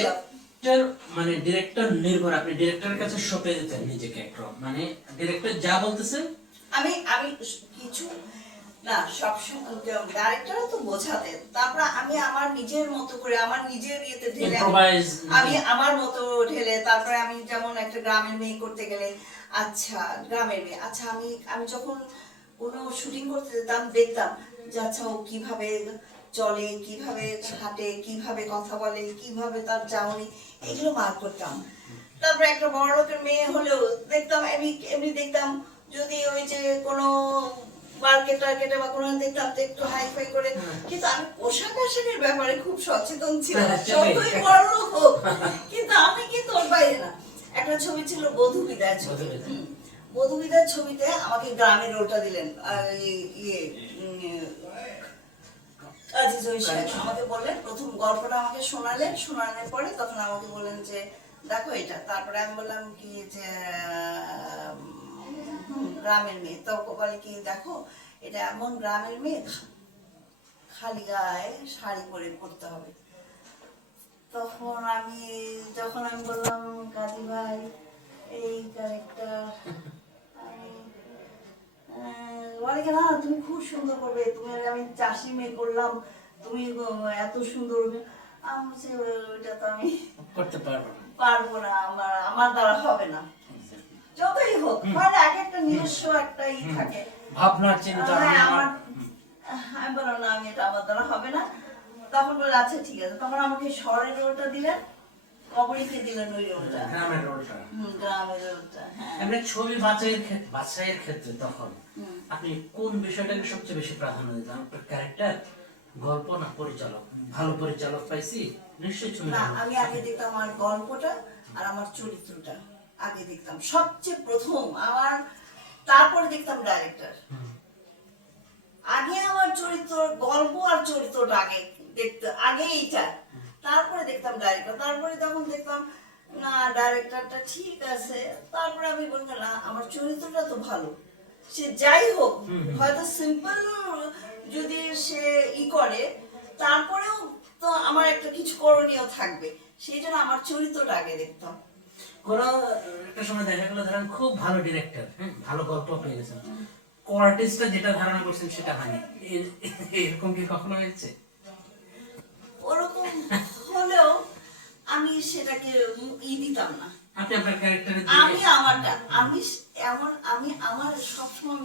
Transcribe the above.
Director মানে director নির্ভর, আপনি ডিরেক্টরের কাছে সঁপে দিতেন নিজেকে একটু, মানে ডিরেক্টর যা বলতেছে আমি আমি কিছু না, সবসময় ডাইরেক্টরও তো বোঝাতেন, তারপর আমি আমার নিজের মতো করে আমার নিজের ইয়েতে ঢেলে আমি আমার মতো ঢেলে, তারপরে আমি যেমন একটা গ্রামের মেয়ে করতে গেলে, আচ্ছা গ্রামের মেয়ে, আচ্ছা আমি আমি যখন কোনো শুটিং করতে যেতাম দেখতাম যে আচ্ছা ও কিভাবে চলে, কিভাবে হাঁটে, কিভাবে কথা বলে, কিভাবে তার চাউনি, এগুলো মার্ক করতাম। তারপরে একটা বড় লোকের মেয়ে হলেও দেখতাম, এমনি এমনি দেখতাম, যদি ওই যে কোনো মার্কেট টার্কেটে বা কোনো দেখতাম তো একটু হাই ফাই করে, কিন্তু আমি পোশাক আশাকের ব্যাপারে খুব সচেতন ছিলাম, যতই বড় লোক হোক, কিন্তু আমি কিন্তু ওর বাইরে না। একটা ছবি ছিল বধূ বিদায় ছবি, বধূ বিদায় ছবিতে আমাকে গ্রামের রোলটা দিলেন, ইয়ে আমাকে বললেন, প্রথম গল্পটা আমাকে শোনালেন, শোনানোর পরে তখন আমাকে বললেন যে দেখো এটা, তারপরে আমি বললাম কি যে গ্রামের মেয়ে, তো বলে কি দেখো এটা এমন গ্রামের মেয়ে, খালি গায়ে শাড়ি পরে পড়তে হবে। তখন আমি যখন আমি বললাম কাজী ভাই এই ক্যারেক্টার, বলে কি না তুমি খুব সুন্দর করবে, তুমি, আমি চাষি মেয়ে করলাম, তুমি এত সুন্দর, আমি বলছি ওইটা তো আমি করতে পারবো না, আমার আমার দ্বারা হবে না। যতই হোক মানে এক একটা নিজস্ব একটা ই থাকে, ভাবনা চিন্তা। আমার আমি বললাম না আমি এটা আমার দ্বারা হবে না। তখন বলে আচ্ছা ঠিক আছে, তখন আমাকে শহরের রোলটা দিলেন, কবরীকে দিলেন ওই রোলটা, গ্রামের রোলটা, গ্রামের রোলটা। হ্যাঁ, এমনি ছবি বাছাইয়ের ক্ষেত্রে তখন আপনি কোন বিষয়টাকে সবচেয়ে বেশি প্রাধান্য দিতেন? আপনার ক্যারেক্টার, গল্প না পরিচালক? ভালো পরিচালক পাইছি নিশ্চয়ই ছবি না, আমি আগে দেখতাম আমার গল্পটা আর আমার চরিত্রটা আগে দেখতাম সবচেয়ে প্রথম আমার, তারপরে দেখতাম ডাইরেক্টর। আগে আমার চরিত্র, গল্প আর চরিত্রটা আগে দেখতে, আগে এইটা, তারপরে দেখতাম ডাইরেক্টর। তারপরে তখন দেখতাম না ডাইরেক্টরটা ঠিক আছে, তারপরে আমি বললাম না আমার চরিত্রটা তো ভালো, সে যাই হোক হয়তো সিম্পল যদি সে ই করে, তারপরেও তো আমার একটা কিছু করণীয় থাকবে, সেই জন্য আমার চরিত্রটা আগে দেখতাম। কোনো একটা সময় দেখা গেল ধরেন খুব ভালো ডিরেক্টর, ভালো গল্প পেয়ে গেছেন, আর্টিস্টটা যেটা ধারণা করছেন সেটা হয়নি, এরকম কি কখনো হয়েছে? ওরকম হলেও আমি সেটাকে ই দিতাম না, আপনি আপনার ক্যারেক্টারে আমি আমারটা, আমি এমন, আমি আমার সবসময়